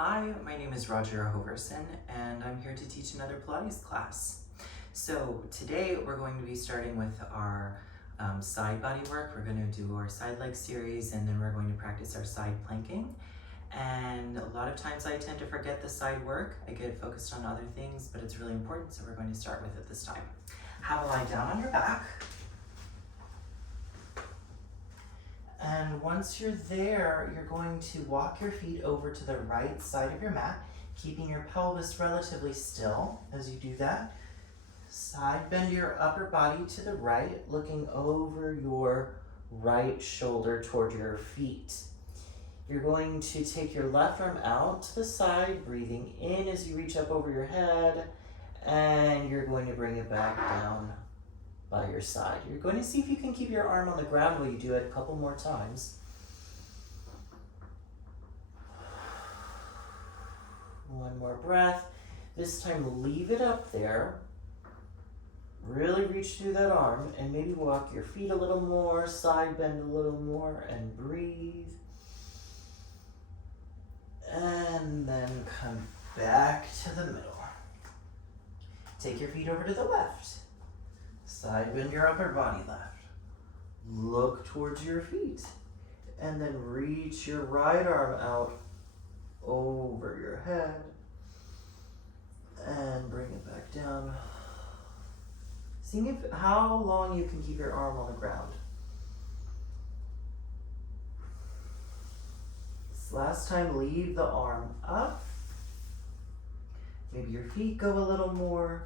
Hi, my name is Roger Hoverson, and I'm here to teach another Pilates class. So today we're going to be starting with our side body work. We're going to do our side leg series, and then we're going to practice our side planking. And a lot of times I tend to forget the side work. I get focused on other things, but it's really important, so we're going to start with it this time. Have a lie down on your back. And once you're there, you're going to walk your feet over to the right side of your mat, keeping your pelvis relatively still as you do that. Side bend your upper body to the right, looking over your right shoulder toward your feet. You're going to take your left arm out to the side, breathing in as you reach up over your head, and you're going to bring it back down by your side. You're going to see if you can keep your arm on the ground while you do it a couple more times. One more breath. This time leave it up there. Really reach through that arm and maybe walk your feet a little more, side bend a little more, and breathe. And then come back to the middle. Take your feet over to the left. Side bend your upper body left. Look towards your feet. And then reach your right arm out over your head. And bring it back down. Seeing how long you can keep your arm on the ground. This last time, leave the arm up. Maybe your feet go a little more.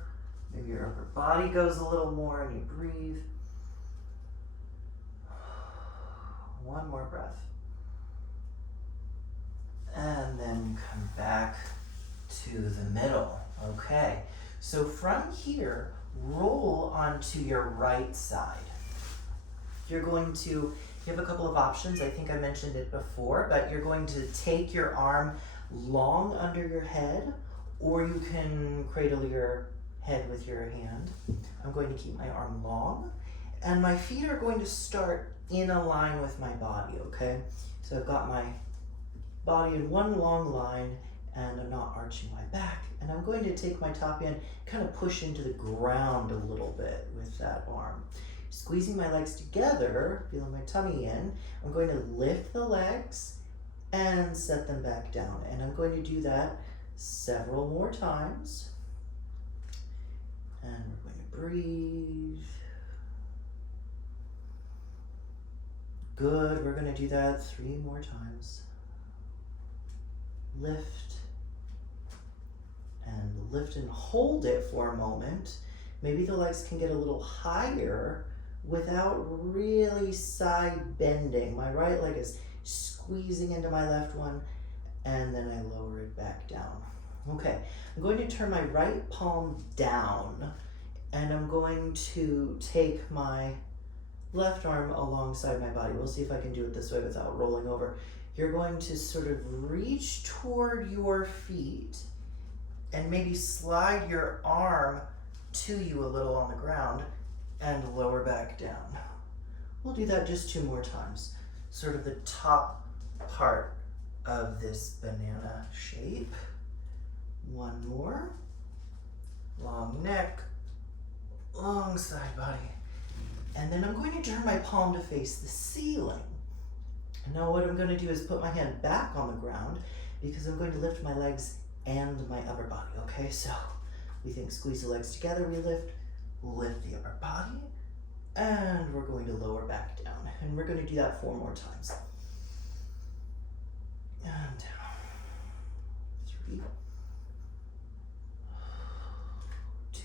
Maybe your upper body goes a little more and you breathe. One more breath. And then come back to the middle. Okay, so from here, roll onto your right side. You're going to, you have a couple of options. I think I mentioned it before, but you're going to take your arm long under your head, or you can cradle your head with your hand. I'm going to keep my arm long, and my feet are going to start in a line with my body, okay? So I've got my body in one long line, and I'm not arching my back, and I'm going to take my top end, kind of push into the ground a little bit with that arm. Squeezing my legs together, feeling my tummy in, I'm going to lift the legs and set them back down, and I'm going to do that several more times. And we're going to breathe. Good, we're going to do that 3 more times. Lift. And lift and hold it for a moment. Maybe the legs can get a little higher without really side bending. My right leg is squeezing into my left one, and then I lower it back down. Okay, I'm going to turn my right palm down, and I'm going to take my left arm alongside my body. We'll see if I can do it this way without rolling over. You're going to sort of reach toward your feet and maybe slide your arm to you a little on the ground and lower back down. We'll do that just 2 more times. Sort of the top part of this banana shape. 1 more. Long neck, long side body. And then I'm going to turn my palm to face the ceiling. And now what I'm going to do is put my hand back on the ground because I'm going to lift my legs and my upper body, okay? So we think squeeze the legs together, we lift the upper body, and we're going to lower back down. And we're going to do that 4 more times. And down. 3.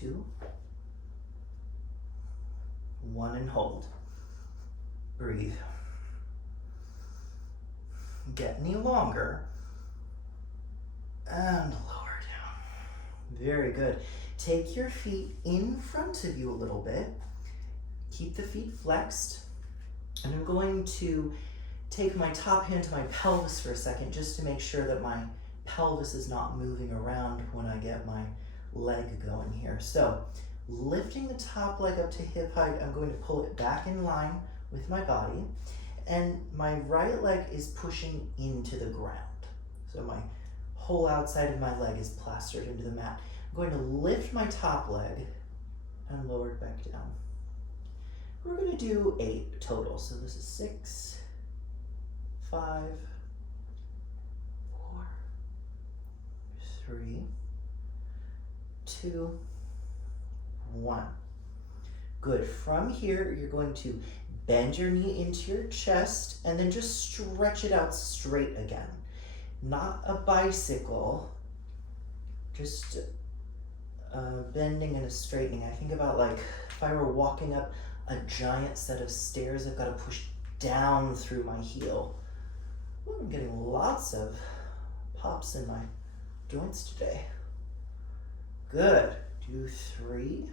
2. 1 and hold. Breathe. Get any longer. And lower down. Very good. Take your feet in front of you a little bit. Keep the feet flexed. And I'm going to take my top hand to my pelvis for a second just to make sure that my pelvis is not moving around when I get my leg going here. So lifting the top leg up to hip height, I'm going to pull it back in line with my body, and my right leg is pushing into the ground. So my whole outside of my leg is plastered into the mat. I'm going to lift my top leg and lower it back down. We're going to do 8 total. So this is 6, 5, 4, 3, 2, 1. Good. From here, you're going to bend your knee into your chest and then just stretch it out straight again. Not a bicycle, just bending and a straightening. I think about like if I were walking up a giant set of stairs, I've got to push down through my heel. Ooh, I'm getting lots of pops in my joints today. Good. Do 3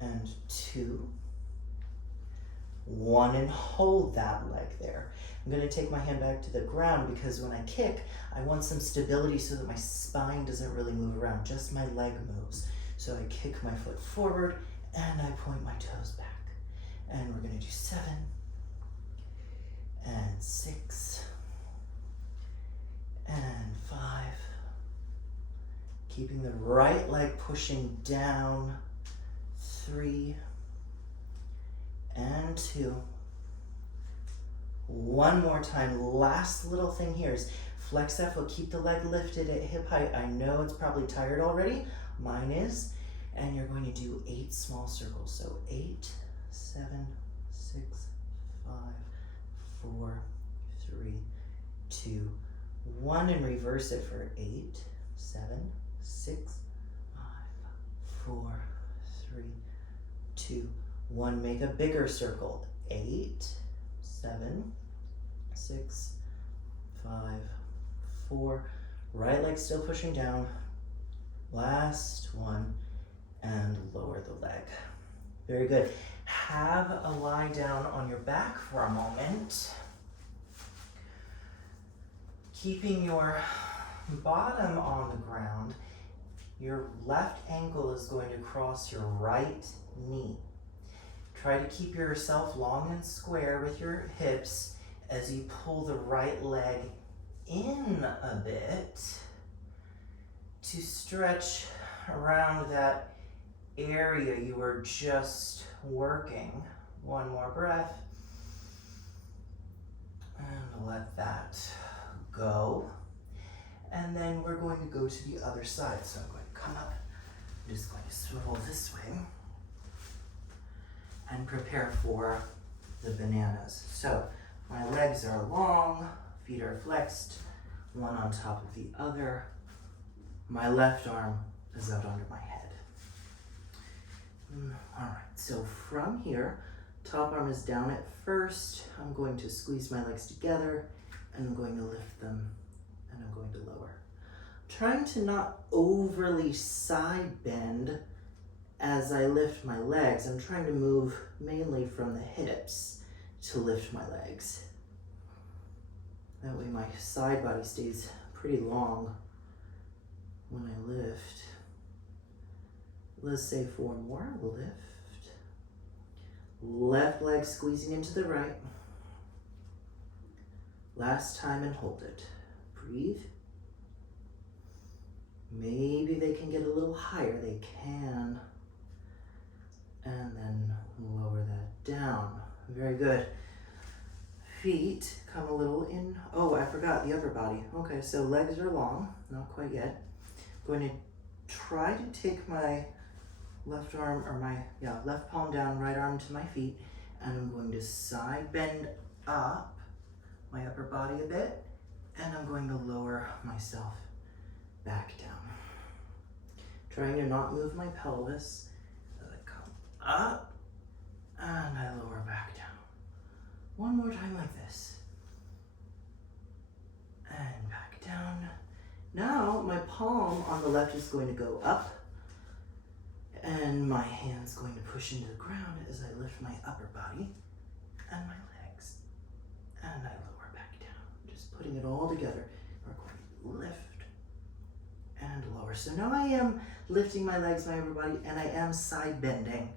and 2, 1, and hold that leg there. I'm going to take my hand back to the ground because when I kick, I want some stability so that my spine doesn't really move around, just my leg moves. So I kick my foot forward and I point my toes back. And we're going to do 7 and 6 and 5. Keeping the right leg pushing down. 3 and 2. One more time. Last little thing here is flex that foot. Keep the leg lifted at hip height. I know it's probably tired already. Mine is. And you're going to do 8 small circles. So 8, 7, 6, 5, 4, 3, 2, 1. And reverse it for 8, 7, 6, 5, 4, 3, 2, 1. Make a bigger circle. 8, 7, 6, 5, 4. Right leg still pushing down. Last one. And lower the leg. Very good. Have a lie down on your back for a moment. Keeping your bottom on the ground, your left ankle is going to cross your right knee. Try to keep yourself long and square with your hips as you pull the right leg in a bit to stretch around that area you were just working. One more breath. And let that go. And then we're going to go to the other side. So I'm going to come up. I'm just going to swivel this way and prepare for the bananas. So my legs are long, feet are flexed, one on top of the other. My left arm is out under my head. All right, so from here, top arm is down at first. I'm going to squeeze my legs together and I'm going to lift them and I'm going to lower. Trying to not overly side bend as I lift my legs. I'm trying to move mainly from the hips to lift my legs. That way my side body stays pretty long when I lift. Let's say 4 more. Lift. Left leg squeezing into the right. Last time and hold it. Breathe. Maybe they can get a little higher. They can. And then lower that down. Very good. Feet come a little in. Oh, I forgot the upper body. Okay, so legs are long. Not quite yet. I'm going to try to take my left arm, or my left palm down, right arm to my feet, and I'm going to side bend up my upper body a bit, and I'm going to lower myself back down. Trying to not move my pelvis as I come up, and I lower back down. One more time like this. And back down. Now my palm on the left is going to go up, and my hand's going to push into the ground as I lift my upper body and my legs. And I lower back down. Just putting it all together. We're going to lift and lower. So now I am lifting my legs, my upper body, and I am side bending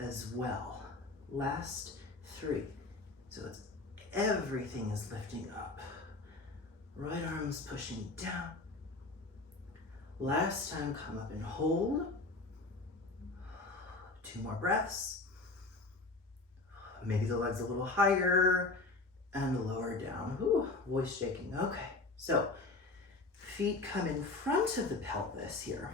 as well. Last 3. So it's everything is lifting up. Right arm's pushing down. Last time, come up and hold. 2 more breaths. Maybe the legs a little higher and lower down. Ooh, voice shaking. Okay, so feet come in front of the pelvis here.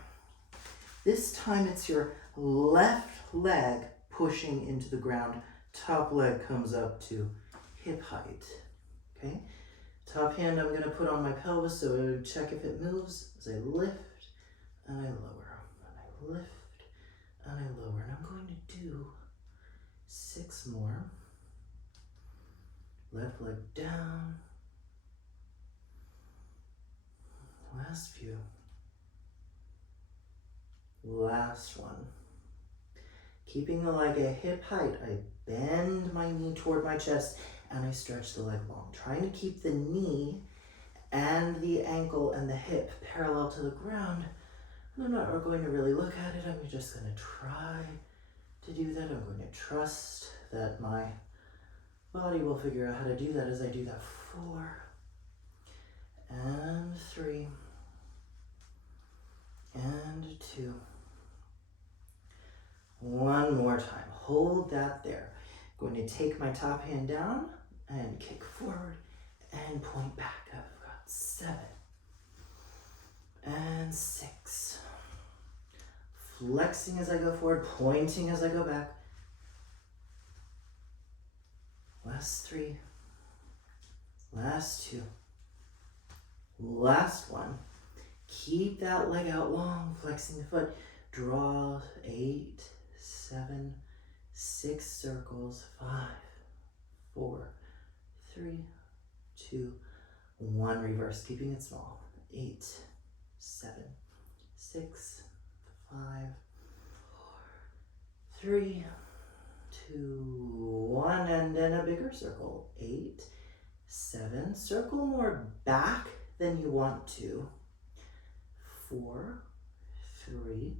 This time it's your left leg pushing into the ground. Top leg comes up to hip height. Okay, top hand I'm gonna put on my pelvis so check if it moves as I lift and I lower, and I lift and I lower. And I'm going to do 6 more. Left leg down. Last few. Last one. Keeping the leg at hip height, I bend my knee toward my chest and I stretch the leg long. Trying to keep the knee and the ankle and the hip parallel to the ground. And I'm not going to really look at it. I'm just going to try to do that. I'm going to trust that my body will figure out how to do that as I do that. 4 and 3 and 2. One more time. Hold that there. I'm going to take my top hand down and kick forward and point back. I've got 7 and 6. Flexing as I go forward, pointing as I go back. Last 3. Last 2. Last 1. Keep that leg out long, flexing the foot. Draw 8, 7, 6 circles. 5, 4, 3, 2, 1. Reverse, keeping it small. 8, 7, 6, 5, 4, 3, 2, 1. And then a bigger circle. 8, 7. Circle more back than you want to. 4, 3,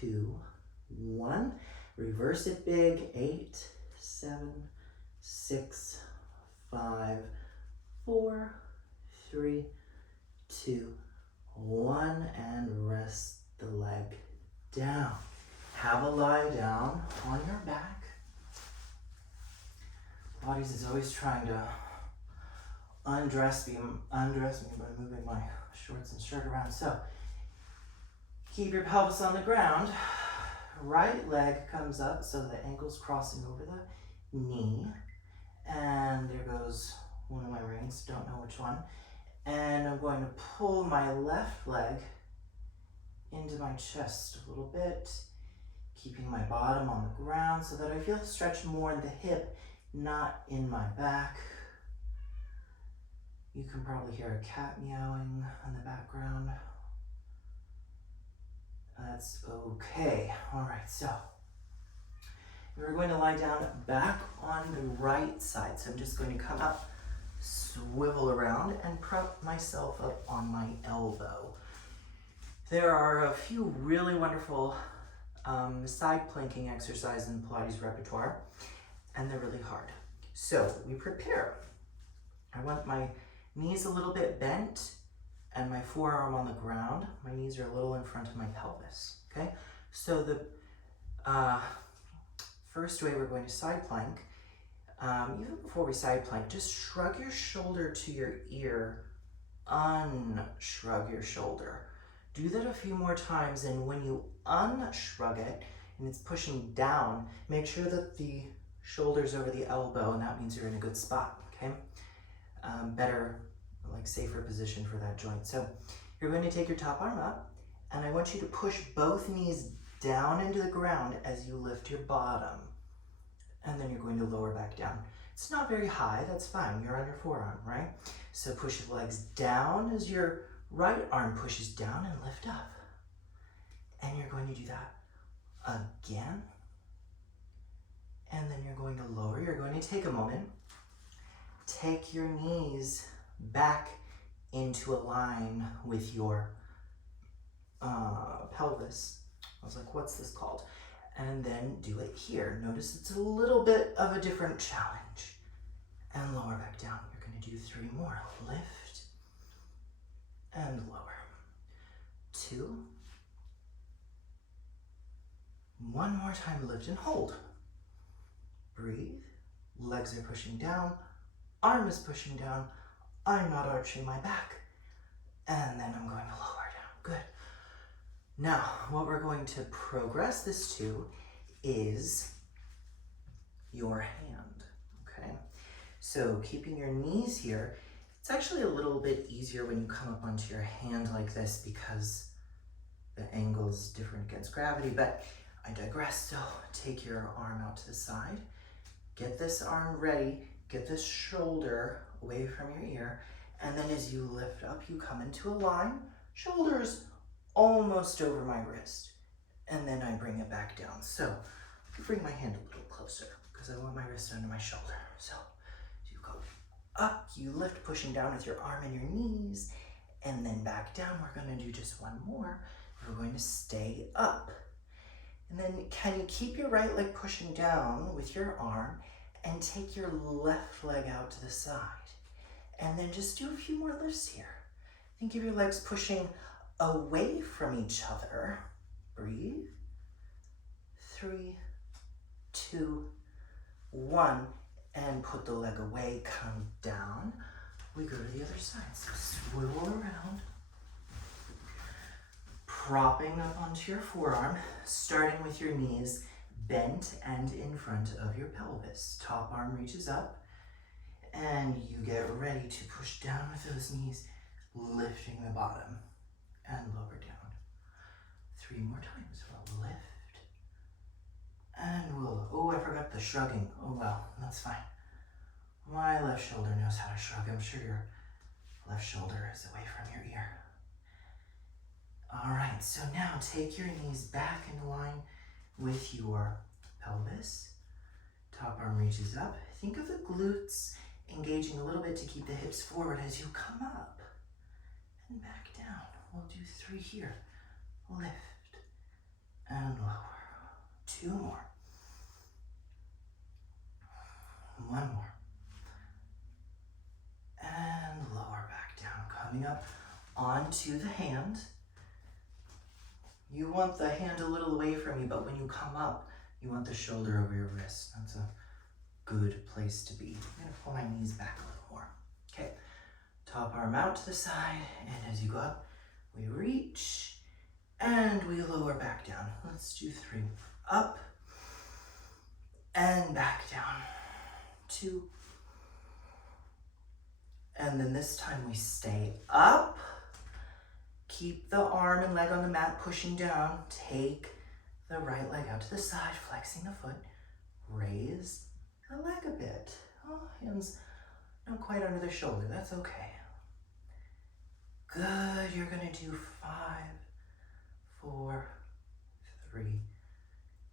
2, 1. Reverse it big. 8, 7, 6, 5, 4, 3, 2, 1. And rest the leg down. Have a lie down on your back. Pilates is always trying to undress me by moving my shorts and shirt around. So keep your pelvis on the ground. Right leg comes up so the ankle's crossing over the knee. And there goes one of my rings, don't know which one. And I'm going to pull my left leg into my chest a little bit, keeping my bottom on the ground so that I feel stretch more in the hip, not in my back. You can probably hear a cat meowing in the background. That's okay. All right, so we're going to lie down back on the right side. So I'm just going to come up, swivel around, and prop myself up on my elbow. There are a few really wonderful side planking exercises in Pilates repertoire, and they're really hard. So we prepare. I want my knees a little bit bent and my forearm on the ground. My knees are a little in front of my pelvis, okay? So the first way we're going to side plank, even before we side plank, just shrug your shoulder to your ear, unshrug your shoulder. Do that a few more times, and when you unshrug it and it's pushing down, make sure that the shoulder's over the elbow, and that means you're in a good spot, okay? Better, like safer position for that joint. So you're going to take your top arm up, and I want you to push both knees down into the ground as you lift your bottom. And then you're going to lower back down. It's not very high, that's fine. You're on your forearm, right? So push your legs down as your right arm pushes down and lift up. And you're going to do that again. And then you're going to lower. You're going to take a moment. Take your knees back into a line with your pelvis. I was like, what's this called? And then do it here. Notice it's a little bit of a different challenge. And lower back down. You're going to do 3 more. Lift 2. One more time, lift and hold. Breathe. Legs are pushing down. Arm is pushing down. I'm not arching my back. And then I'm going to lower down. Good. Now, what we're going to progress this to is your hand, okay? So keeping your knees here, it's actually a little bit easier when you come up onto your hand like this because the angle is different against gravity, but I digress. So take your arm out to the side, get this arm ready, get this shoulder away from your ear, and then as you lift up, you come into a line, shoulders almost over my wrist, and then I bring it back down. So I bring my hand a little closer because I want my wrist under my shoulder. So you go up, you lift, pushing down with your arm and your knees, and then back down. We're going to do just one more. We're going to stay up. And then can you keep your right leg pushing down with your arm and take your left leg out to the side? And then just do a few more lifts here. Think of your legs pushing away from each other. Breathe. 3, 2, 1. And put the leg away, come down. We go to the other side. So swivel around. Propping up onto your forearm, starting with your knees bent and in front of your pelvis. Top arm reaches up, and you get ready to push down with those knees, lifting the bottom and lower down. 3 more times. We'll lift, and we'll, oh, I forgot the shrugging. Oh well, that's fine. My left shoulder knows how to shrug. I'm sure your left shoulder is away from your ear. All right, so now take your knees back in line with your pelvis. Top arm reaches up. Think of the glutes engaging a little bit to keep the hips forward as you come up and back down. We'll do 3 here. Lift and lower. 2 more. 1 more. And lower back down. Coming up onto the hand. You want the hand a little away from you, but when you come up, you want the shoulder over your wrist. That's a good place to be. I'm gonna pull my knees back a little more. Okay, top arm out to the side, and as you go up, we reach, and we lower back down. Let's do 3. Up, and back down. 2, and then this time we stay up. Keep the arm and leg on the mat, pushing down. Take the right leg out to the side, flexing the foot. Raise the leg a bit. Oh, hands not quite under the shoulder. That's okay. Good. You're going to do 5, 4, 3,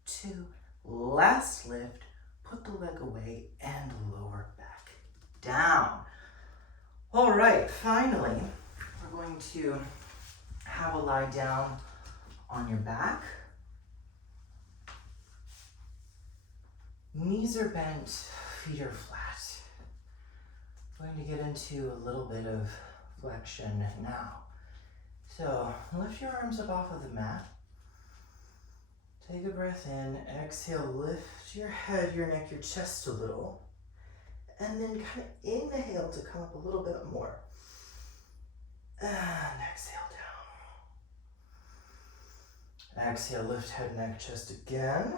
2. Last lift. Put the leg away and lower back down. All right. Finally, we're going to have a lie down on your back. Knees are bent, feet are flat. I'm going to get into a little bit of flexion now. So lift your arms up off of the mat. Take a breath in, exhale, lift your head, your neck, your chest a little. And then kind of inhale to come up a little bit more. And exhale down. Exhale, lift head, neck, chest again.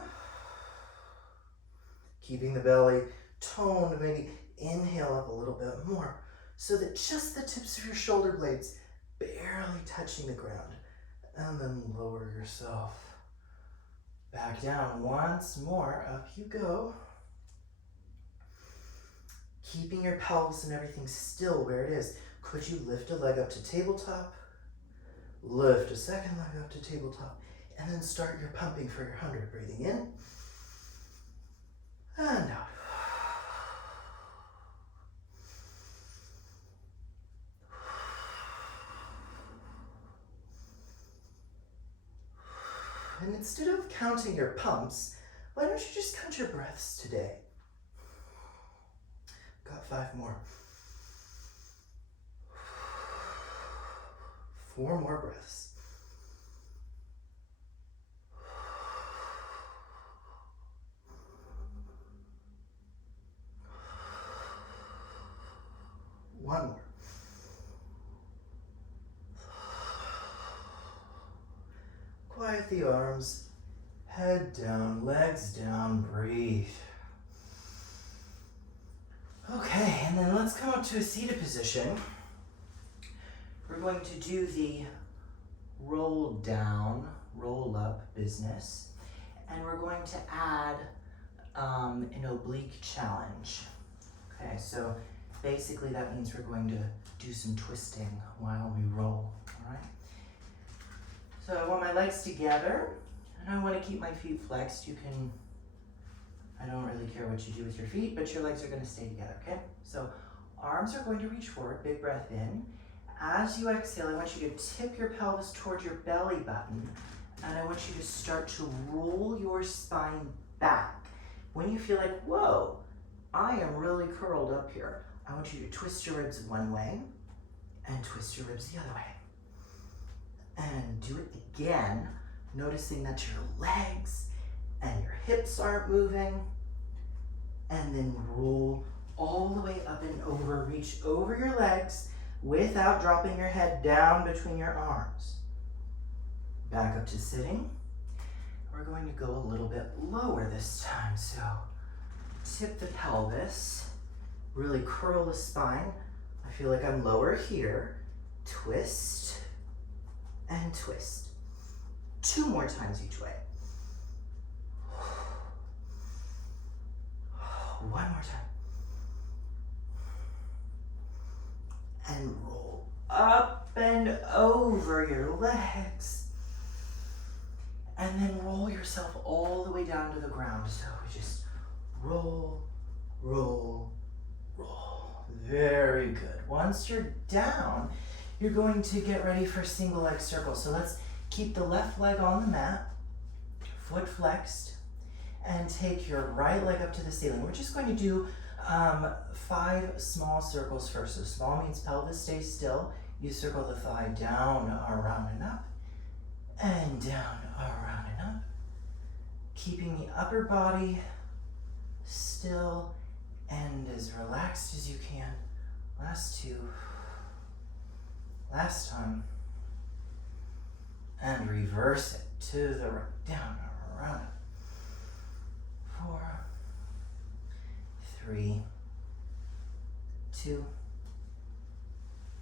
Keeping the belly toned, maybe inhale up a little bit more so that just the tips of your shoulder blades barely touching the ground. And then lower yourself back down once more. Up you go. Keeping your pelvis and everything still where it is. Could you lift a leg up to tabletop? Lift a second leg up to tabletop. And then start your pumping for your 100. Breathing in. And out. And instead of counting your pumps, why don't you just count your breaths today? Got 5 more. 4 more breaths. back the arms, head down, legs down, breathe. Okay, and then let's come up to a seated position. We're going to do the roll down, roll up business, and we're going to add an oblique challenge. Okay, so basically that means we're going to do some twisting while we roll, all right? So I want my legs together, and I want to keep my feet flexed. I don't really care what you do with your feet, but your legs are going to stay together, okay? So arms are going to reach forward, big breath in. As you exhale, I want you to tip your pelvis towards your belly button, and I want you to start to roll your spine back. When you feel like, whoa, I am really curled up here, I want you to twist your ribs one way and twist your ribs the other way. And do it again, noticing that your legs and your hips aren't moving, and then roll all the way up and over, reach over your legs without dropping your head down between your arms. Back up to sitting. We're going to go a little bit lower this time, so tip the pelvis, really curl the spine. I feel like I'm lower here. Twist and twist. 2 more times each way. 1 more time. And roll up and over your legs. And then roll yourself all the way down to the ground. So just roll, roll, roll. Very good. Once you're down, you're going to get ready for single leg circle. So let's keep the left leg on the mat, foot flexed, and take your right leg up to the ceiling. We're just going to do 5 small circles first. So small means pelvis stays still. You circle the thigh down, around and up, and down, around and up. Keeping the upper body still and as relaxed as you can. Last 2. Last time. And reverse it to the right, down, around, up. 4, 3, 2,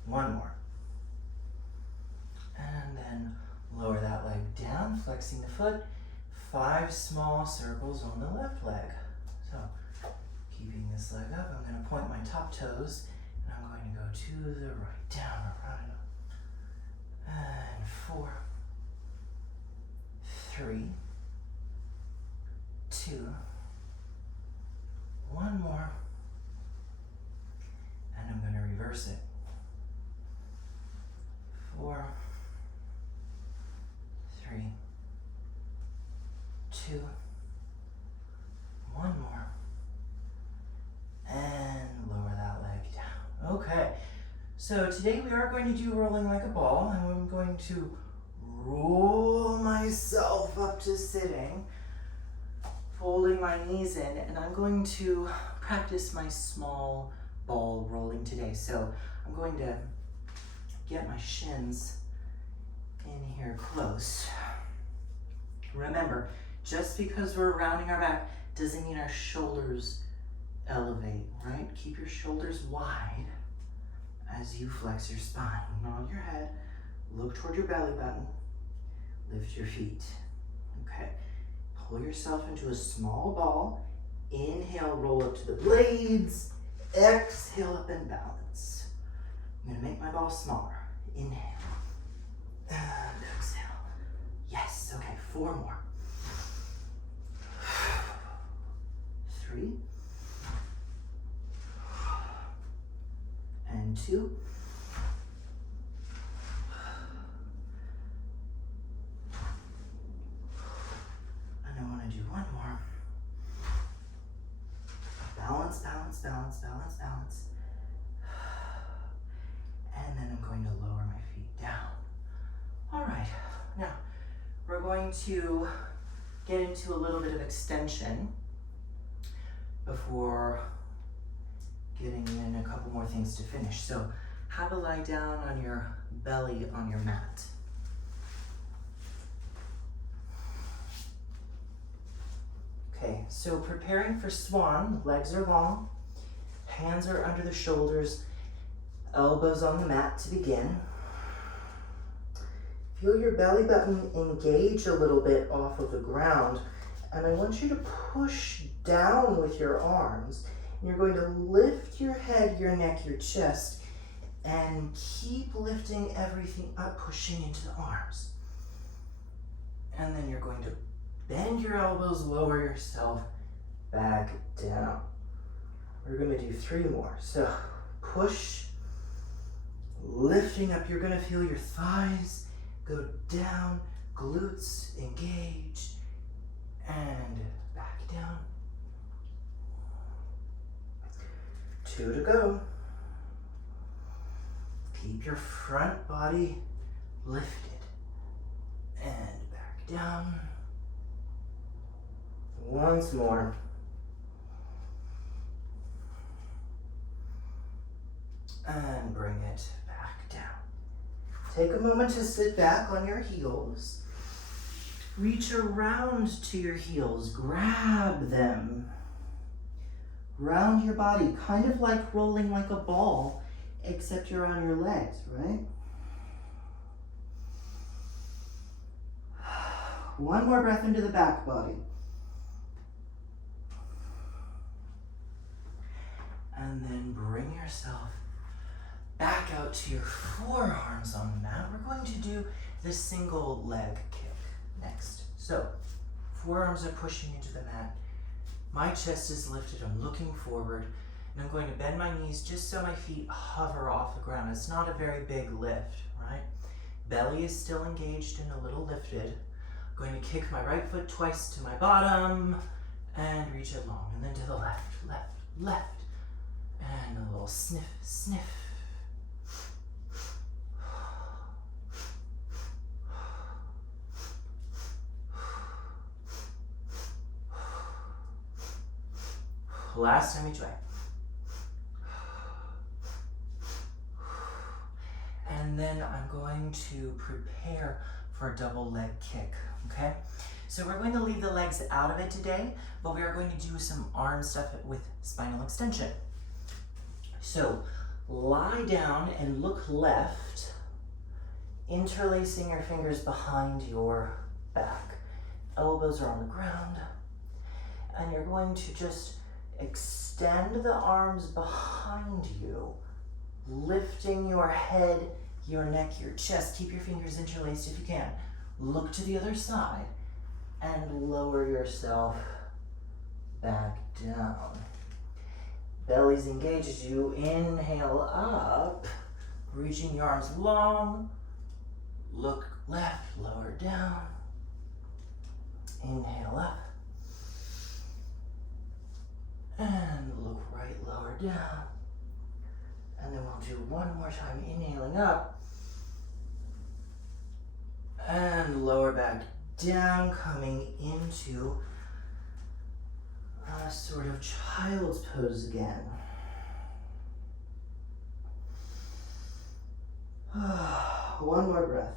1 more. And then lower that leg down, flexing the foot. 5 small circles on the left leg. So keeping this leg up, I'm going to point my top toes, and I'm going to go to the right, down, around and up. And 4, 3, 2, 1 more, and I'm going to reverse it. 4, 3, 2, 1 more, and lower that leg down. Okay, so today we are going to do rolling like a ball, and I'm going to roll myself up to sitting, folding my knees in, and I'm going to practice my small ball rolling today. So I'm going to get my shins in here close. Remember, just because we're rounding our back doesn't mean our shoulders elevate, right? Keep your shoulders wide as you flex your spine. Nod your head, look toward your belly button, lift your feet. Okay. Pull yourself into a small ball. Inhale, roll up to the blades. Exhale, up and balance. I'm going to make my ball smaller. Inhale. And exhale. Yes, okay, 4 more. 3. And 2. I want to do 1 more. Balance, balance, balance, balance, balance. And then I'm going to lower my feet down. All right, now we're going to get into a little bit of extension before getting in a couple more things to finish. So have a lie down on your belly on your mat. Okay, so preparing for swan, legs are long, hands are under the shoulders, elbows on the mat to begin. Feel your belly button engage a little bit off of the ground, and I want you to push down with your arms. You're going to lift your head, your neck, your chest, and keep lifting everything up, pushing into the arms. And then you're going to bend your elbows, lower yourself back down. We're going to do 3 more. So push, lifting up. You're going to feel your thighs go down, glutes engage, and back down. 2 to go. Keep your front body lifted and back down. Once more. And bring it back down. Take a moment to sit back on your heels. Reach around to your heels, grab them. Round your body, kind of like rolling like a ball, except you're on your legs, right? One more breath into the back body. And then bring yourself back out to your forearms on the mat. We're going to do the single leg kick next. So, forearms are pushing into the mat. My chest is lifted, I'm looking forward, and I'm going to bend my knees just so my feet hover off the ground. It's not a very big lift, right? Belly is still engaged and a little lifted. I'm going to kick my right foot twice to my bottom and reach it long, and then to the left, left, left, and a little sniff, sniff. Last time you try. And then I'm going to prepare for a double leg kick, okay? So we're going to leave the legs out of it today, but we are going to do some arm stuff with spinal extension. So lie down and look left, interlacing your fingers behind your back. Elbows are on the ground, and you're going to just extend the arms behind you, lifting your head, your neck, your chest. Keep your fingers interlaced if you can. Look to the other side and lower yourself back down. Belly's engaged as you inhale up, reaching your arms long. Look left, lower down. Inhale up. And look right, lower down. And then we'll do one more time, inhaling up. And lower back down, coming into a sort of child's pose again. One more breath.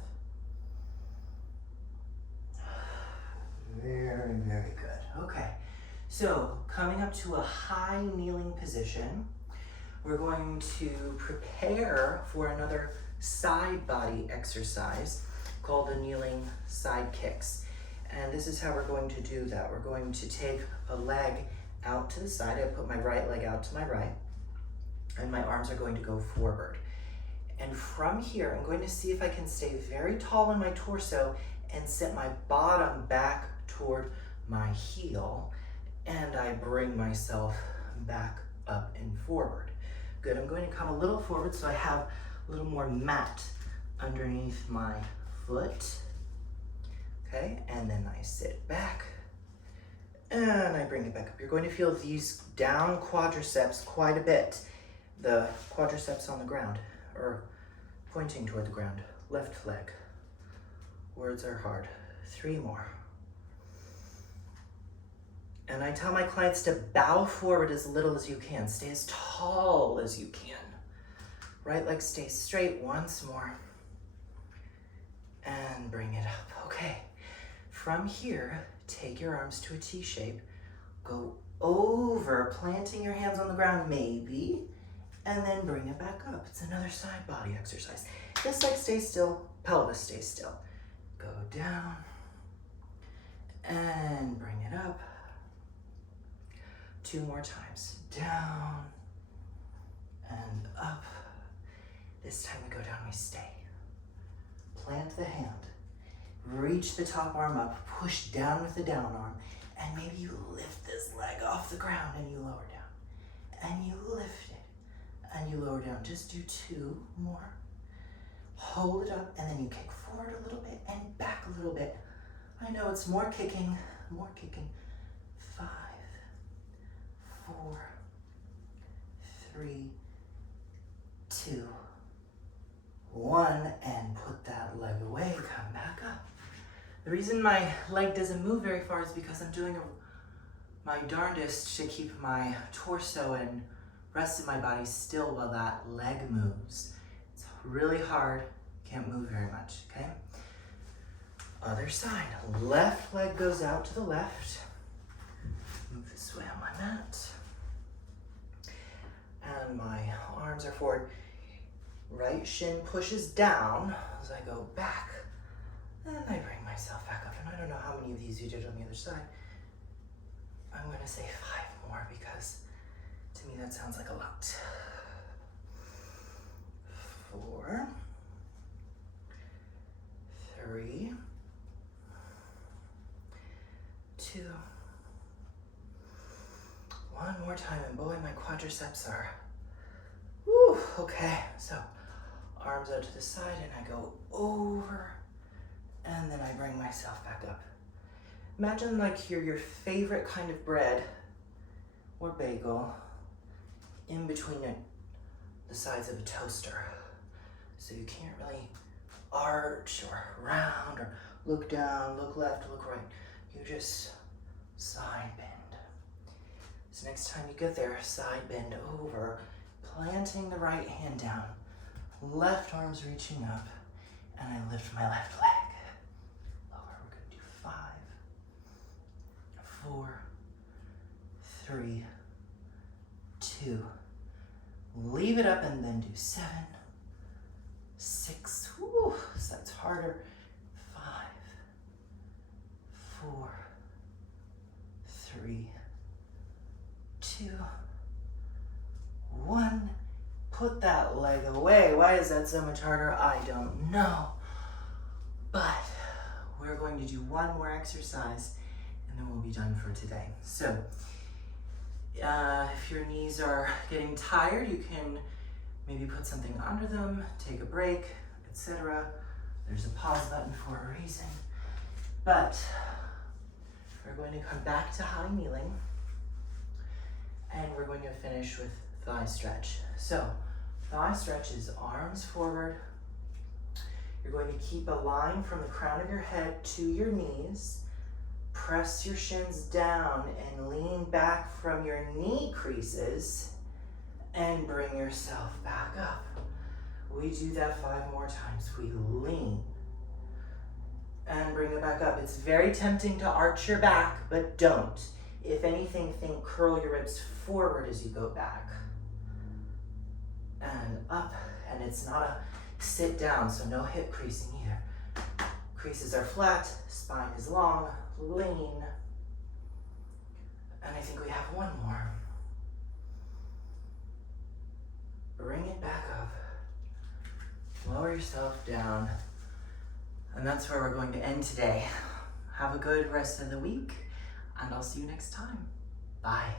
Very, very good. Okay. So, coming up to a high kneeling position, we're going to prepare for another side body exercise called the kneeling side kicks. And this is how we're going to do that. We're going to take a leg out to the side. I put my right leg out to my right, and my arms are going to go forward. And from here, I'm going to see if I can stay very tall in my torso and set my bottom back toward my heel. And I bring myself back up and forward. Good, I'm going to come a little forward so I have a little more mat underneath my foot. Okay, and then I sit back and I bring it back up. You're going to feel these down quadriceps quite a bit. The quadriceps on the ground, or pointing toward the ground. Left leg. Words are hard. 3 more. And I tell my clients to bow forward as little as you can. Stay as tall as you can. Right leg stays straight. Once more. And bring it up. Okay. From here, take your arms to a T shape. Go over, planting your hands on the ground maybe, and then bring it back up. It's another side body exercise. This leg stays still, pelvis stays still. Go down and bring it up. 2 more times. Down and up. This time we go down, we stay. Plant the hand. Reach the top arm up, push down with the down arm, and maybe you lift this leg off the ground and you lower down. And you lift it, and you lower down. Just do 2 more. Hold it up, and then you kick forward a little bit and back a little bit. I know it's more kicking, more kicking. 5, 4, 3, 2, 1, and put that leg away, come back up. The reason my leg doesn't move very far is because I'm doing my darndest to keep my torso and rest of my body still while that leg moves. It's really hard, can't move very much, okay? Other side, left leg goes out to the left. Move this way on my mat. And my arms are forward. Right shin pushes down as I go back. And I bring myself back up. And I don't know how many of these you did on the other side. I'm gonna say 5 more because to me that sounds like a lot. 4, 3, 2, 1 more time, and boy, my quadriceps are, whew, okay. So, arms out to the side, and I go over, and then I bring myself back up. Imagine like your favorite kind of bread or bagel in between the sides of a toaster. So you can't really arch or round or look down, look left, look right. You just side bend. So next time you get there, side bend over, planting the right hand down, left arm's reaching up, and I lift my left leg. Lower, we're gonna do 5, 4, 3, 2, leave it up and then do 7, 6, whew, so that's harder, 5, 4, 3, 2, 1. Put that leg away. Why is that so much harder? I don't know. But we're going to do 1 more exercise and then we'll be done for today. So if your knees are getting tired, you can maybe put something under them, take a break, etc. There's a pause button for a reason. But we're going to come back to high kneeling and we're going to finish with thigh stretch. So thigh stretch is arms forward. You're going to keep a line from the crown of your head to your knees. Press your shins down and lean back from your knee creases and bring yourself back up. We do that 5 more times. We lean and bring it back up. It's very tempting to arch your back, but don't. If anything, think curl your ribs forward as you go back. And up, and it's not a sit down, so no hip creasing either. Creases are flat, spine is long, lean. And I think we have 1 more. Bring it back up. Lower yourself down. And that's where we're going to end today. Have a good rest of the week, and I'll see you next time. Bye.